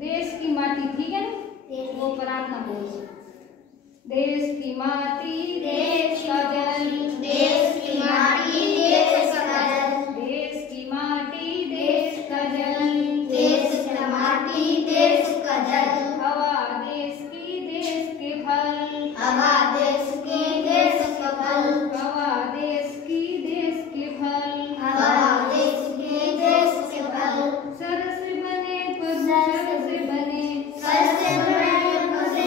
देश की माटी, ठीक है ना, वो प्रार्थना बोल। देश की माटी देश का जल, देश की माटी देश का जल, देश की माटी देश का जल, देश की माटी देश का जल, हवा देश की देश के फल, हवा देश की देश के फल, हवा देश की देश के फल, हवा देश की देश के फल, सर से बने प्रभु सर से बने, सर से बने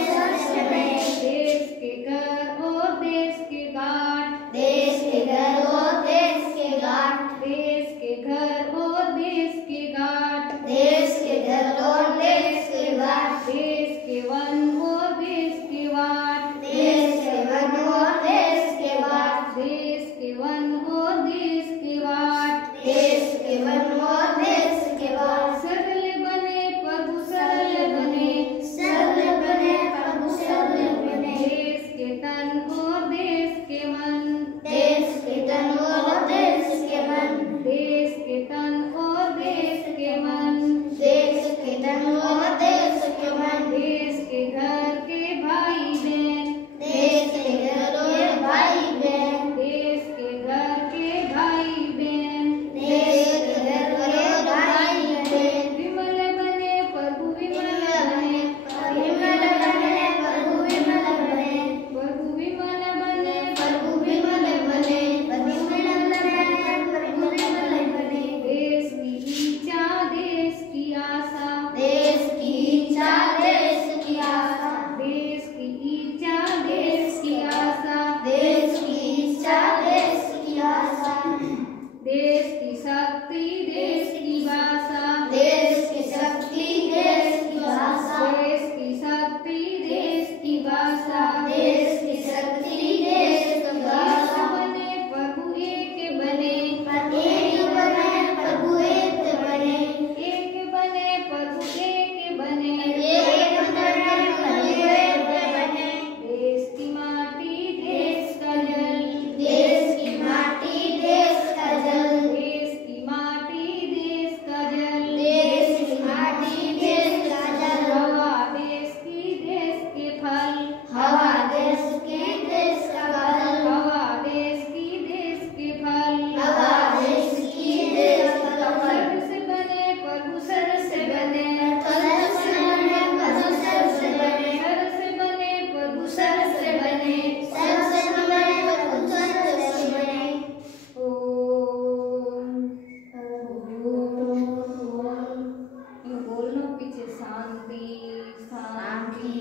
सर से बने, देश के घर और देश के घाट, देश के घर और देश के घाट, देश के घर और देश के घाट, देश के घर और देश के घाट, देश के वन और देश के वाट, देश के वन और देश के वाट, देश के वन और देश के वाट, देश के वन और देश के वाट, सरल बने प्रभु सरल बने, सरल बने प्रभु सरल बने, देश के तन और देश के मन, देश के तन और देश के मन, देश के तन और देश के मन, देश के तन और देश के मन, देश के घर के भाई बहन, देश के घर और भाई बहन, देश के घर के भाई बहन, देश के घर और भाई बहन, विमल बने प्रभु विमल बने, विमल बने प्रभु विमल बने, प्रभु विमल बने, प्रभु विमल बने, विमल बने प्रभु विमल बने, देश की इच्छा देश की आशा, देश की इच्छा देश की आशा, देश की इच्छा देश की आशा, देश की इच्छा देश की आशा, देश की शक्ति देश की भाषा, देश की शक्ति देश की भाषा, देश की शक्ति देश की भाषा, देश की शक्ति देश की भाषा, बने प्रभु एक बने, एक बने प्रभु एक बने, एक बने प्रभु एक बने, एक बने प्रभु एक बने, देश की माटी देश का जल, देश की माटी देश का जल, देश की माटी देश का जल, देश की माटी देश का जल, हवा देश की देश के फल, हवा देश की देश का फल, हवा देश की देश के फल, हवा देश की देश का फल, सर से बने प्रभु सर से बने, सर से बने प्रभु सर से बने, सर से बने प्रभु सर से बने, सर से बने प्रभु सर से बने, ओम बोलना पीछे शांति शांति।